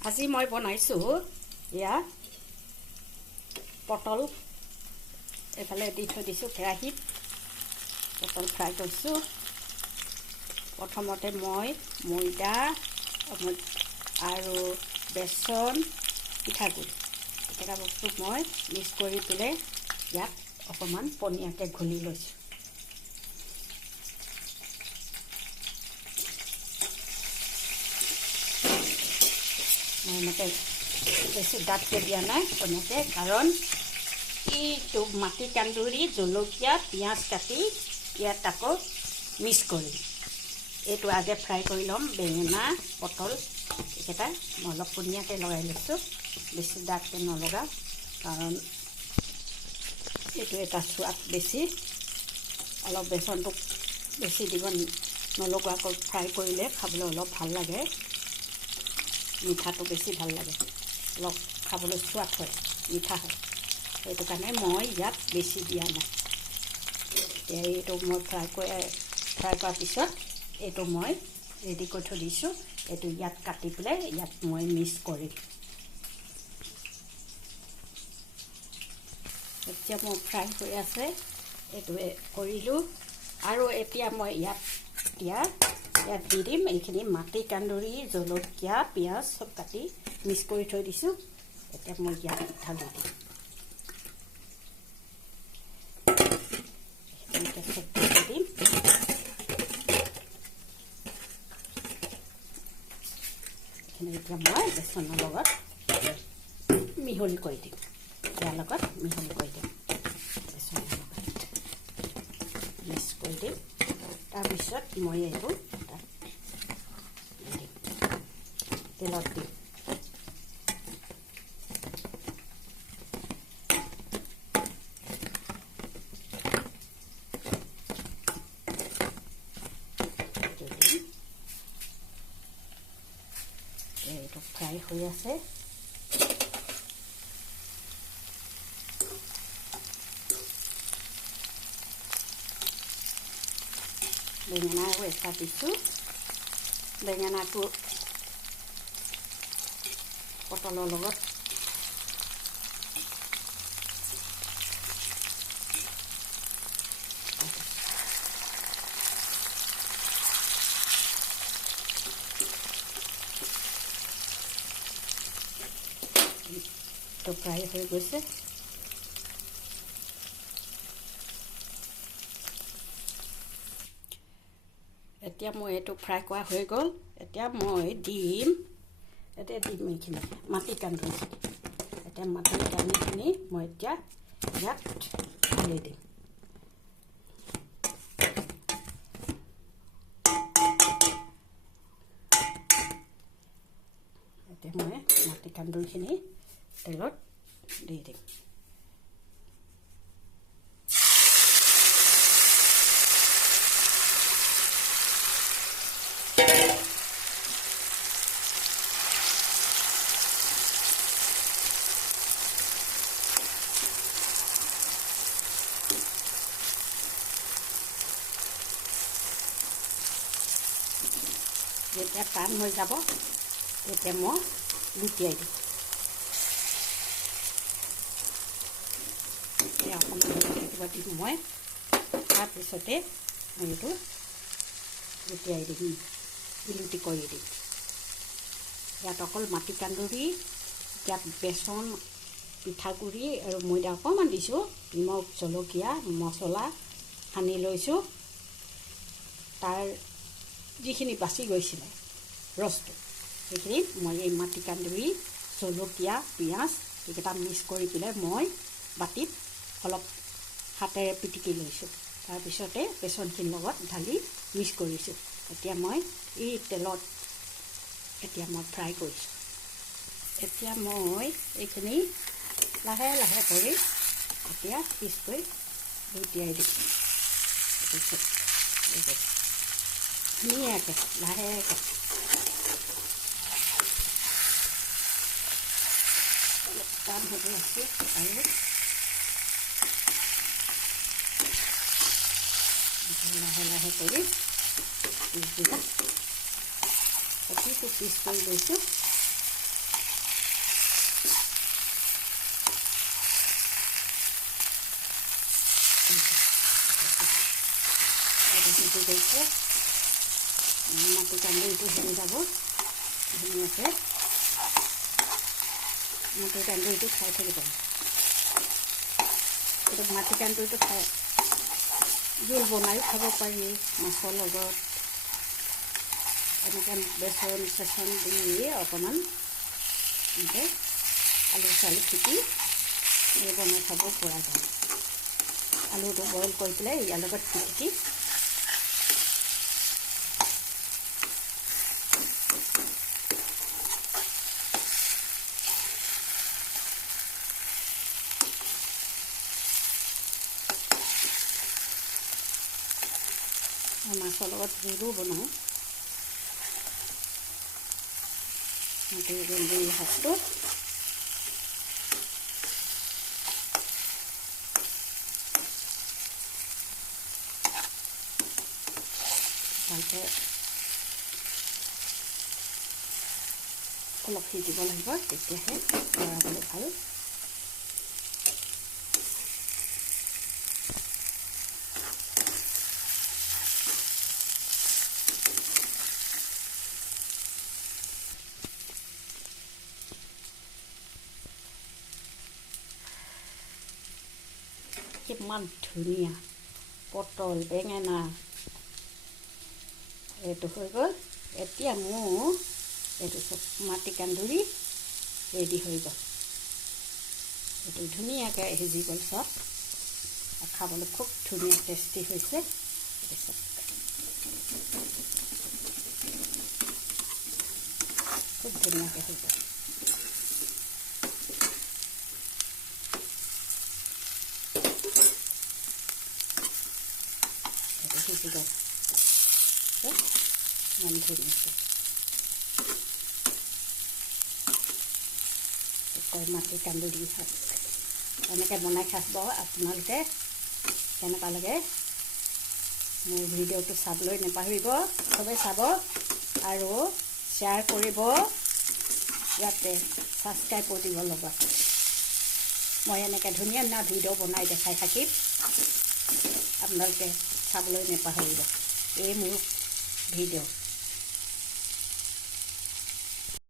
আজি মই বনাইছো ইয়া পটল এফালে দি থৈ দিছো কেৰাহীত পটল ফ্ৰাই কৰিছো প্ৰথমতে মই ময়দা আৰু বেসন পিঠাগুড়ি এটা বস্তু মই মিক্স কৰি পেলাই ইয়াত অকমান পনীয়াকে ঘুলি লৈছো এনেকৈ বেছি ডাঠকে দিয়া নাই এনেকৈ কাৰণ এইটো মাটি কান্দুৰি জলকীয়া পিঁয়াজ কাটি ইয়াত আকৌ মিক্স কৰিম এইটো আগে ফ্ৰাই কৰি ল'ম বেঙেনা পটল এইকেইটা মই অলপ পনীয়াকৈ লগাই লৈছোঁ বেছি ডাঠকৈ নলগাওঁ কাৰণ এইটো এটা সোৱাদ বেছি অলপ বেচনটো বেছি দিব নলগোৱাকৈ ফ্ৰাই কৰিলে খাবলৈ অলপ ভাল লাগে মিঠাটো বেছি ভাল লাগে অলপ খাবলৈ সোৱাদ হয় মিঠা হয় সেইটো কাৰণে মই ইয়াত বেছি দিয়া নাই এইটো মই ফ্ৰাই কৰাৰ পিছত এইটো মই ৰেডি কৰি থৈ দিছোঁ এইটো ইয়াত কাটি পেলাই ইয়াত মই মিক্স কৰিম এতিয়া মই ফ্ৰাই হৈ আছে এইটো কৰিলোঁ আৰু এতিয়া মই ইয়াত দি দিম এইখিনি মাটি কান্দুৰি জলকীয়া পিঁয়াজ চব কাটি মিক্স কৰি থৈ দিছোঁ এতিয়া মই ইয়াত ঢালি দিম এতিয়া মই বেচনৰ লগত মিহলি কৰি দিম ইয়াৰ লগত মিহলি কৰি দিম বেচনৰ লগত মিক্স কৰি দিম তাৰপিছত মই এইবোৰ তেলত দিম এইটো ফ্ৰাই হৈ আছে বেঙেনা আৰু এটা দিছোঁ বেঙেনাটো পটলৰ লগত তো ফ্ৰাই হৈ গৈছে এতিয়া মই এইটো ফ্ৰাই কৰা হৈ গ'ল এতিয়া মই দিম এইখিনি মাটি কান্দুৰি এতিয়া মাটি কান্দুৰিখিনি মই এতিয়া ইয়াত ঢালি দিম এতিয়া মই মাটি কান্দুৰিখিনি তেলত দি দিম যেতিয়া টান হৈ যাব তেতিয়া মই লুটিয়াই দিম অকণমান দিম মই তাৰপিছতে মই এইটো লুটিয়াই দিম বিলুটি কৰি দিম ইয়াত অকল মাটি কান্দুৰি ইয়াত বেচন পিঠাগুড়ি আৰু ময়দা অকণমান দিছোঁ নিমখ জলকীয়া মছলা সানি লৈছোঁ তাৰ যিখিনি বাচি গৈছিলে ৰসটো সেইখিনি মই এই মাটি কান্দুৰি জলকীয়া পিঁয়াজ এইকেইটা মিক্স কৰি পেলাই মই বাটিত অলপ হাতেৰে পিটিকি লৈছোঁ তাৰপিছতে বেচনখিনিৰ লগত ঢালি মিক্স কৰিছোঁ এতিয়া মই এই তেলত এতিয়া মই ফ্ৰাই কৰিছোঁ এতিয়া মই এইখিনি লাহে লাহে কৰি এতিয়া পিচ কৰি লুটিয়াই দিছোঁ ধুনীয়াকৈ লাহেকৈ অলপ টান হৈ আছে আৰু লাহে লাহে কৰি পিচবিলাক প্ৰতিটো পিচ কৰি লৈছোঁ সিজি গৈছে মাটি কান্দুৰিটো সিজি যাব ধুনীয়াকৈ মাটি কান্দুৰিটো খাই থাকিব এইটো মাটি কান্দুৰিটো খাই জোল বনাইও খাব পাৰি মাছৰ লগত এনেকৈ বেচন চেচন দি অকণমান এনেকৈ আলু চালু পিটিকি এই বনাই খাব পৰা যায় আলুটো বইল কৰি পেলাই ইয়াৰ লগত পিটিকি মাছৰ লগত জোলো বনাওঁ মাটি কান্দুৰি শাকটো ভালকৈ অলপ সিজিব লাগিব তেতিয়াহে লৰাবলৈ ভাল কিমান ধুনীয়া পটল বেঙেনা এইটো হৈ গ'ল এতিয়া মোৰ এইটো চব মাটি কান্দুৰি ৰেডি হৈ গ'ল এইটো ধুনীয়াকৈ সিজি গ'ল চব খাবলৈ খুব ধুনীয়া টেষ্টি হৈছে খুব ধুনীয়াকৈ হৈ গ'ল সিজি গ'ল ইমান ধুনীয়াকৈ মাটি কান্দুৰি শাক এনেকৈ বনাই খাব আপোনালোকে কেনেকুৱা লাগে মোৰ ভিডিঅ'টো চাবলৈ নাপাহৰিব চবেই চাব আৰু শ্বেয়াৰ কৰিব ইয়াতে ছাবস্ক্ৰাইব কৰি দিব লগত মই এনেকৈ ধুনীয়া ধুনীয়া ভিডিঅ' বনাই দেখাই থাকিম আপোনালোকে চাবলৈ নাপাহৰিব এই মোৰ ভিডিঅ'